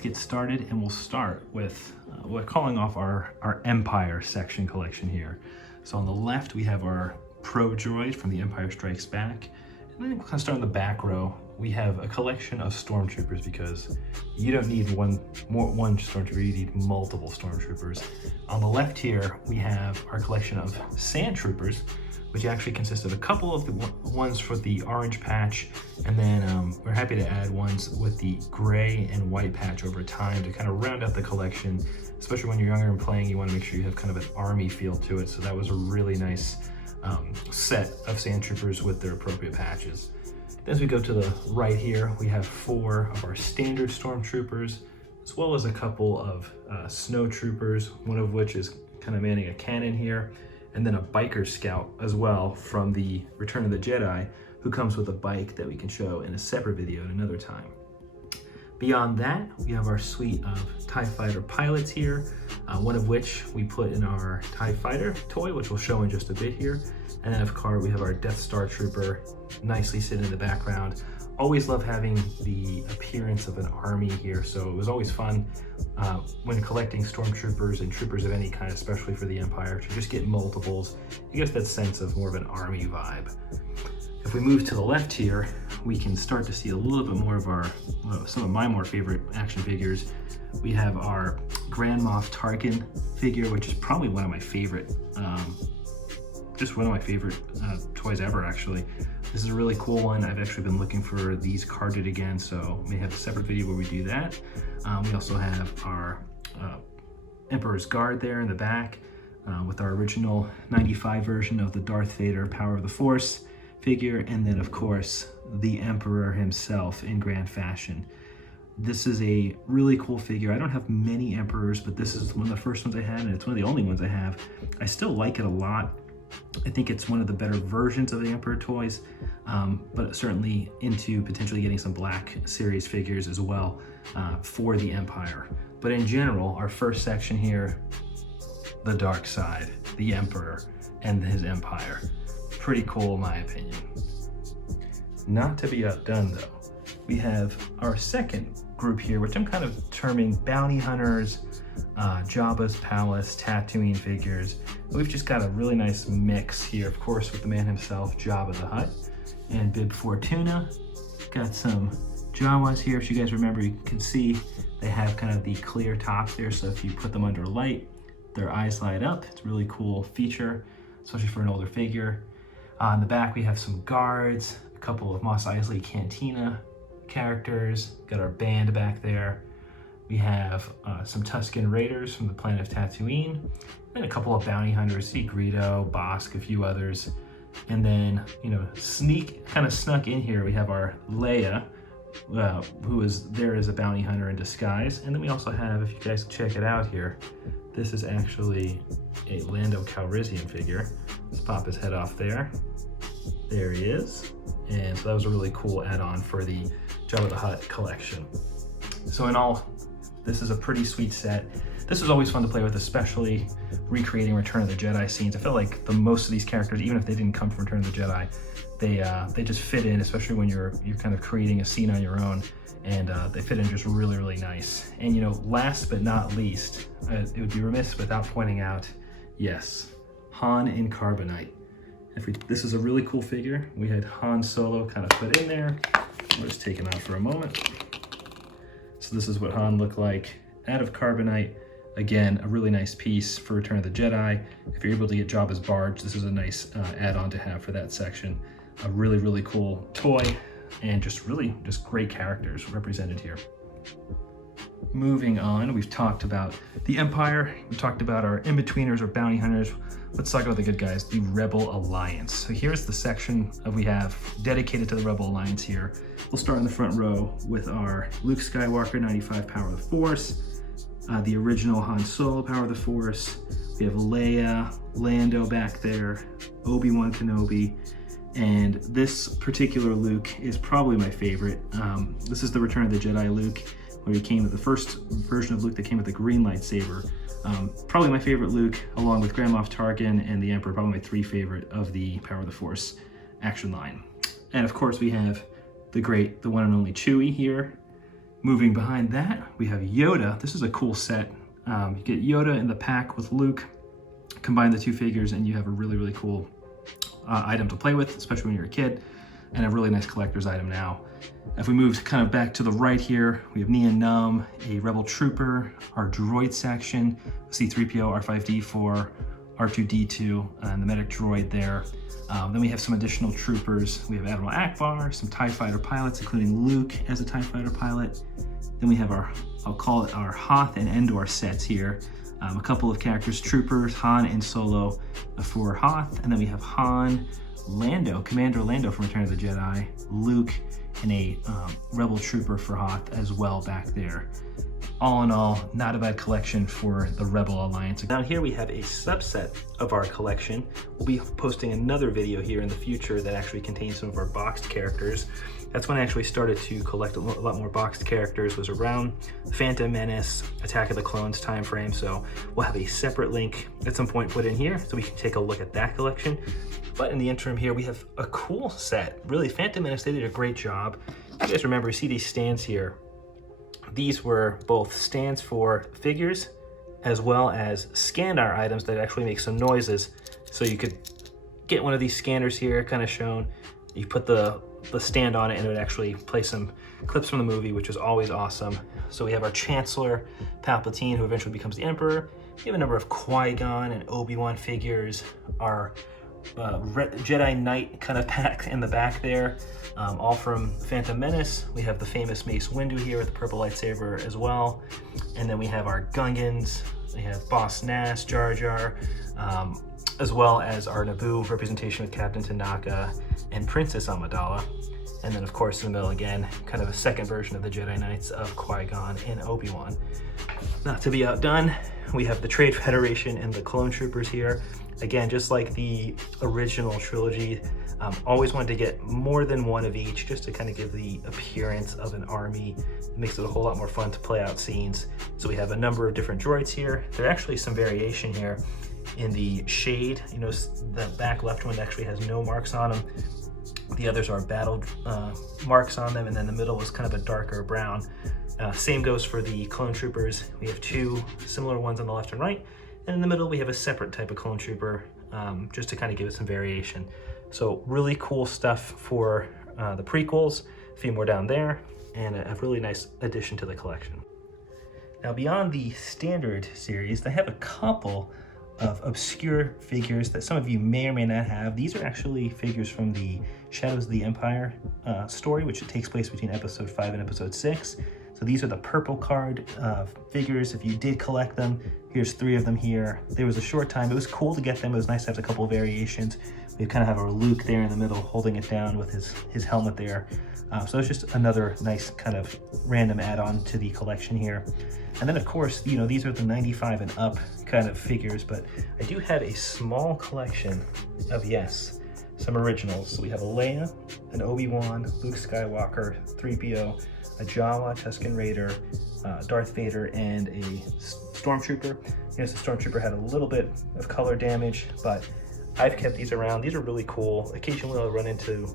get started, and we'll start with we're calling off our Empire section collection here. So on the left, we have our Pro Droid from The Empire Strikes Back. And then we'll kind of start in the back row. We have a collection of Stormtroopers because you don't need one Stormtrooper, you need multiple Stormtroopers. On the left here, we have our collection of Sand Troopers, which actually consists of a couple of the ones for the orange patch, and then we're happy to add ones with the gray and white patch over time to kind of round out the collection. Especially when you're younger and playing, you want to make sure you have kind of an army feel to it. So that was a really nice set of Sand Troopers with their appropriate patches. As we go to the right here, we have 4 of our standard Stormtroopers, as well as a couple of Snow Troopers, one of which is kind of manning a cannon here, and then a biker scout as well from the Return of the Jedi, who comes with a bike that we can show in a separate video at another time. Beyond that, we have our suite of TIE Fighter pilots here, one of which we put in our TIE Fighter toy, which we'll show in just a bit here. And then of course, we have our Death Star Trooper nicely sitting in the background. Always love having the appearance of an army here, so it was always fun when collecting Stormtroopers and troopers of any kind, especially for the Empire, to just get multiples. You get that sense of more of an army vibe. If we move to the left here, we can start to see a little bit more of our, some of my more favorite action figures. We have our Grand Moff Tarkin figure, which is probably one of my favorite, just one of my favorite toys ever, actually. This is a really cool one. I've actually been looking for these carded again, so may have a separate video where we do that. We also have our Emperor's Guard there in the back with our original 95 version of the Darth Vader Power of the Force figure, and then of course the Emperor himself in grand fashion. This is a really cool figure. I don't have many Emperors, but this is one of the first ones I had, and it's one of the only ones I have. I still like it a lot. I think it's one of the better versions of the Emperor toys, but certainly into potentially getting some Black Series figures as well for the Empire. But in general, our first section here, the dark side, the Emperor and his Empire. Pretty cool in my opinion. Not to be outdone though, we have our second group here, which I'm kind of terming bounty hunters, Jabba's Palace, Tatooine figures. We've just got a really nice mix here, of course, with the man himself, Jabba the Hutt, and Bib Fortuna. Got some Jawas here. If you guys remember, you can see they have kind of the clear tops there, so if you put them under light, their eyes light up. It's a really cool feature, especially for an older figure. On the back, we have some guards, a couple of Mos Eisley Cantina characters, got our band back there. We have some Tusken Raiders from the planet of Tatooine, and a couple of bounty hunters, see Greedo, Bosk, a few others. And then, you know, kind of snuck in here, we have our Leia, who is there as a bounty hunter in disguise. And then we also have, if you guys check it out here, this is actually a Lando Calrissian figure. Let's pop his head off there. There he is. And so that was a really cool add-on for the Jabba the Hutt collection. So in all, this is a pretty sweet set. This is always fun to play with, especially recreating Return of the Jedi scenes. I feel like most of these characters, even if they didn't come from Return of the Jedi, they just fit in, especially when you're kind of creating a scene on your own, and they fit in just really, really nice. And you know, last but not least, it would be remiss without pointing out, yes, Han in Carbonite. This is a really cool figure. We had Han Solo kind of put in there. We'll just take him out for a moment. So this is what Han looked like out of Carbonite. Again, a really nice piece for Return of the Jedi. If you're able to get Jabba's barge, this is a nice add-on to have for that section. A really, really cool toy, and just great characters represented here. Moving on, we've talked about the Empire, we talked about our in-betweeners or bounty hunters. Let's talk about the good guys, the Rebel Alliance. So here's the section that we have dedicated to the Rebel Alliance here. We'll start in the front row with our Luke Skywalker 95 Power of the Force, the original Han Solo Power of the Force. We have Leia, Lando back there, Obi-Wan Kenobi, and this particular Luke is probably my favorite. This is the Return of the Jedi Luke, where he came with the first version of Luke that came with the green lightsaber. Probably my favorite Luke, along with Grand Moff Tarkin and the Emperor, probably my 3 favorite of the Power of the Force action line. And of course we have the one and only Chewie here. Moving behind that, we have Yoda. This is a cool set. You get Yoda in the pack with Luke, combine the two figures, and you have a really, really cool item to play with, especially when you're a kid, and a really nice collector's item now. If we move kind of back to the right here, we have Nia Num, a Rebel Trooper, our droid section, C-3PO, R5-D4, R2-D2, and the medic droid there. Then we have some additional troopers. We have Admiral Akbar, some TIE fighter pilots, including Luke as a TIE fighter pilot. Then we have our, I'll call it our Hoth and Endor sets here. A couple of characters, troopers, Han and Solo for Hoth. And then we have Han, Lando, Commander Lando from Return of the Jedi, Luke, and a Rebel Trooper for Hoth as well back there. All in all, not a bad collection for the Rebel Alliance. Down here we have a subset of our collection. We'll be posting another video here in the future that actually contains some of our boxed characters. That's when I actually started to collect a lot more boxed characters, was around Phantom Menace, Attack of the Clones time frame. So we'll have a separate link at some point put in here so we can take a look at that collection. But in the interim here, we have a cool set. Really, Phantom Menace, they did a great job. You guys remember, you see these stands here. These were both stands for figures as well as scan-our items that actually make some noises. So you could get one of these scanners here kind of shown. You put the stand on it and it would actually play some clips from the movie, which is always awesome. So we have our Chancellor Palpatine, who eventually becomes the Emperor. We have a number of Qui-Gon and Obi-Wan figures. Our Jedi Knight kind of pack in the back there, all from Phantom Menace. We have the famous Mace Windu here with the purple lightsaber as well. And then we have our Gungans. We have Boss Nass, Jar Jar, as well as our Naboo representation with Captain Tanaka and Princess Amidala. And then of course in the middle again, kind of a second version of the Jedi Knights of Qui-Gon and Obi-Wan. Not to be outdone, we have the Trade Federation and the Clone Troopers here. Again, just like the original trilogy, always wanted to get more than one of each just to kind of give the appearance of an army. It makes it a whole lot more fun to play out scenes. So we have a number of different droids here. There's actually some variation here in the shade. You notice the back left one actually has no marks on them. The others are battle marks on them, and then the middle was kind of a darker brown. Same goes for the Clone Troopers. We have two similar ones on the left and right. And in the middle, we have a separate type of clone trooper, just to kind of give it some variation. So really cool stuff for the prequels, a few more down there, and a really nice addition to the collection. Now beyond the standard series, they have a couple of obscure figures that some of you may or may not have. These are actually figures from the Shadows of the Empire story, which takes place between episode 5 and episode 6. So these are the purple card figures. If you did collect them, here's 3 of them here. There was a short time. It was cool to get them. It was nice to have a couple of variations. We kind of have our Luke there in the middle holding it down with his helmet there. So it's just another nice kind of random add-on to the collection here. And then of course, you know, these are the 95 and up kind of figures, but I do have a small collection of, yes, some originals. So we have a Leia, an Obi-Wan, Luke Skywalker, 3PO, a Jawa, Tusken Raider, Darth Vader, and a Stormtrooper. Yes, the Stormtrooper had a little bit of color damage, but I've kept these around. These are really cool. Occasionally I'll run into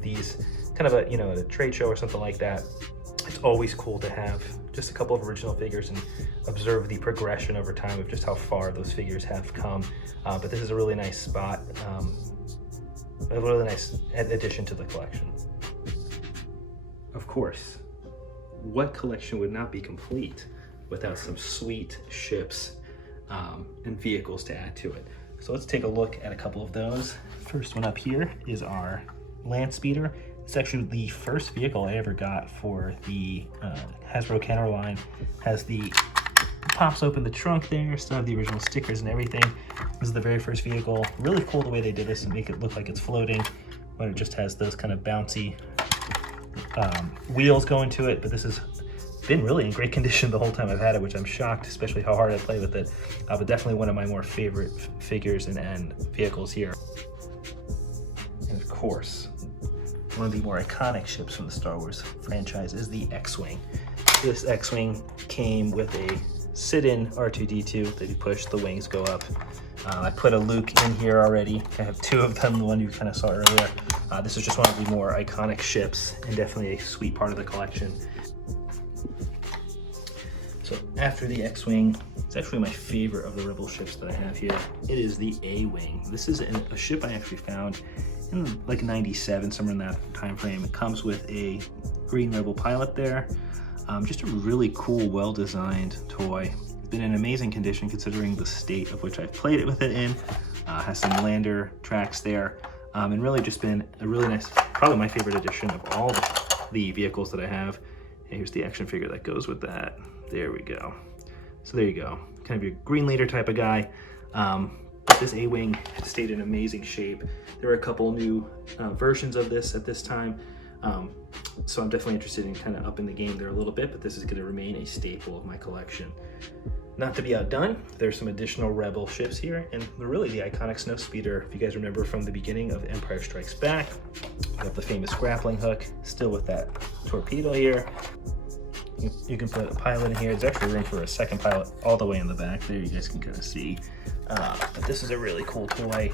these kind of at a trade show or something like that. It's always cool to have just a couple of original figures and observe the progression over time of just how far those figures have come. But this is a really nice spot, a really nice addition to the collection. Of course, what collection would not be complete without some sweet ships and vehicles to add to it? So let's take a look at a couple of those. First one up here is our Land Speeder. It's actually the first vehicle I ever got for the Hasbro Kenner line. Pops open the trunk there, still have the original stickers and everything. This is the very first vehicle. Really cool the way they did this and make it look like it's floating when it just has those kind of bouncy wheels going to it. But this has been really in great condition the whole time I've had it, which I'm shocked, especially how hard I play with it. But definitely one of my more favorite figures and vehicles here. And of course, one of the more iconic ships from the Star Wars franchise is the X-Wing. This X-Wing came with a sit-in R2-D2 that you push, the wings go up. I put a Luke in here already. I have 2 of them, the one you kind of saw earlier. This is just one of the more iconic ships and definitely a sweet part of the collection. So after the X-Wing, it's actually my favorite of the Rebel ships that I have here. It is the A-Wing. This is a ship I actually found in like 97, somewhere in that time frame. It comes with a green Rebel pilot there. Just a really cool, well-designed toy. It's been in amazing condition considering the state of which I've played it with it in. Has some lander tracks there, and really just been a really nice, probably my favorite edition of all the vehicles that I have. And here's the action figure that goes with that. There we go. So there you go. Kind of your green leader type of guy. But this A-Wing stayed in amazing shape. There were a couple new versions of this at this time. So I'm definitely interested in kind of upping the game there a little bit, but this is going to remain a staple of my collection. Not to be outdone, there's some additional Rebel ships here, and really the iconic Snowspeeder, if you guys remember from the beginning of Empire Strikes Back. We have the famous grappling hook, still with that torpedo here. You can put a pilot in here. There's actually room for a second pilot all the way in the back there. You guys can kind of see. But this is a really cool toy.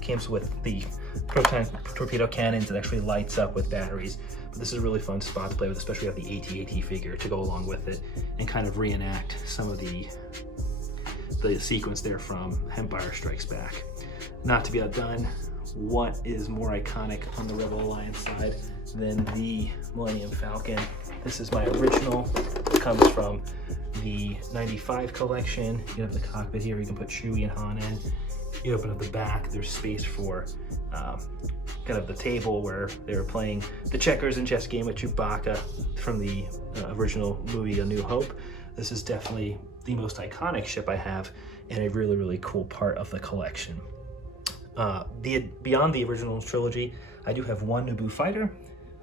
Comes with the proton torpedo cannons that actually lights up with batteries. But this is a really fun spot to play with, especially with the AT-AT figure to go along with it and kind of reenact some of the sequence there from Empire Strikes Back. Not to be outdone, what is more iconic on the Rebel Alliance side than the Millennium Falcon? This is my original. It comes from the 95 collection. You have the cockpit here. You can put Chewie and Han in. You open up the back. There's space for kind of the table where they were playing the checkers and chess game with Chewbacca from the original movie A New Hope. This is definitely the most iconic ship I have and a really, really cool part of the collection. Beyond the original trilogy, I do have one Naboo fighter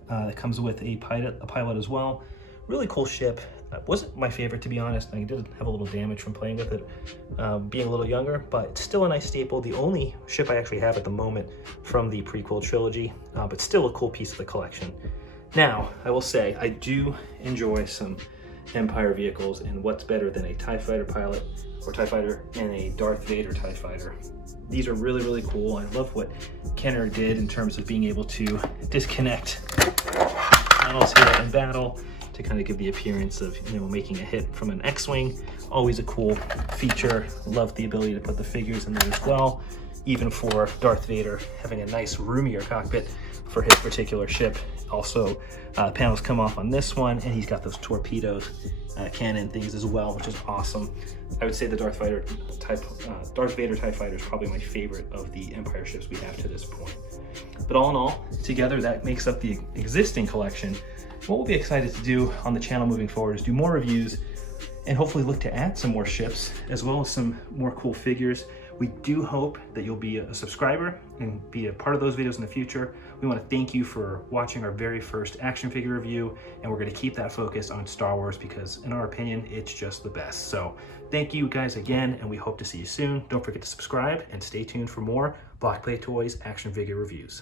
that comes with a pilot as well. Really cool ship. Wasn't my favorite, to be honest. I did have a little damage from playing with it, being a little younger, but it's still a nice staple. The only ship I actually have at the moment from the prequel trilogy, but still a cool piece of the collection. Now, I will say, I do enjoy some Empire vehicles, and what's better than a TIE Fighter pilot or TIE Fighter and a Darth Vader TIE Fighter. These are really, really cool. I love what Kenner did in terms of being able to disconnect models here in battle to kind of give the appearance of, you know, making a hit from an X-Wing. Always a cool feature. Love the ability to put the figures in there as well. Even for Darth Vader, having a nice roomier cockpit for his particular ship. Also, panels come off on this one, and he's got those torpedoes, cannon things as well, which is awesome. I would say the Darth Vader TIE Fighter is probably my favorite of the Empire ships we have to this point. But all in all, together that makes up the existing collection. What we'll be excited to do on the channel moving forward is do more reviews and hopefully look to add some more ships as well as some more cool figures. We do hope that you'll be a subscriber and be a part of those videos in the future. We want to thank you for watching our very first action figure review, and we're going to keep that focus on Star Wars because, in our opinion, it's just the best. So thank you guys again, and we hope to see you soon. Don't forget to subscribe and stay tuned for more BlockPlayToys action figure reviews.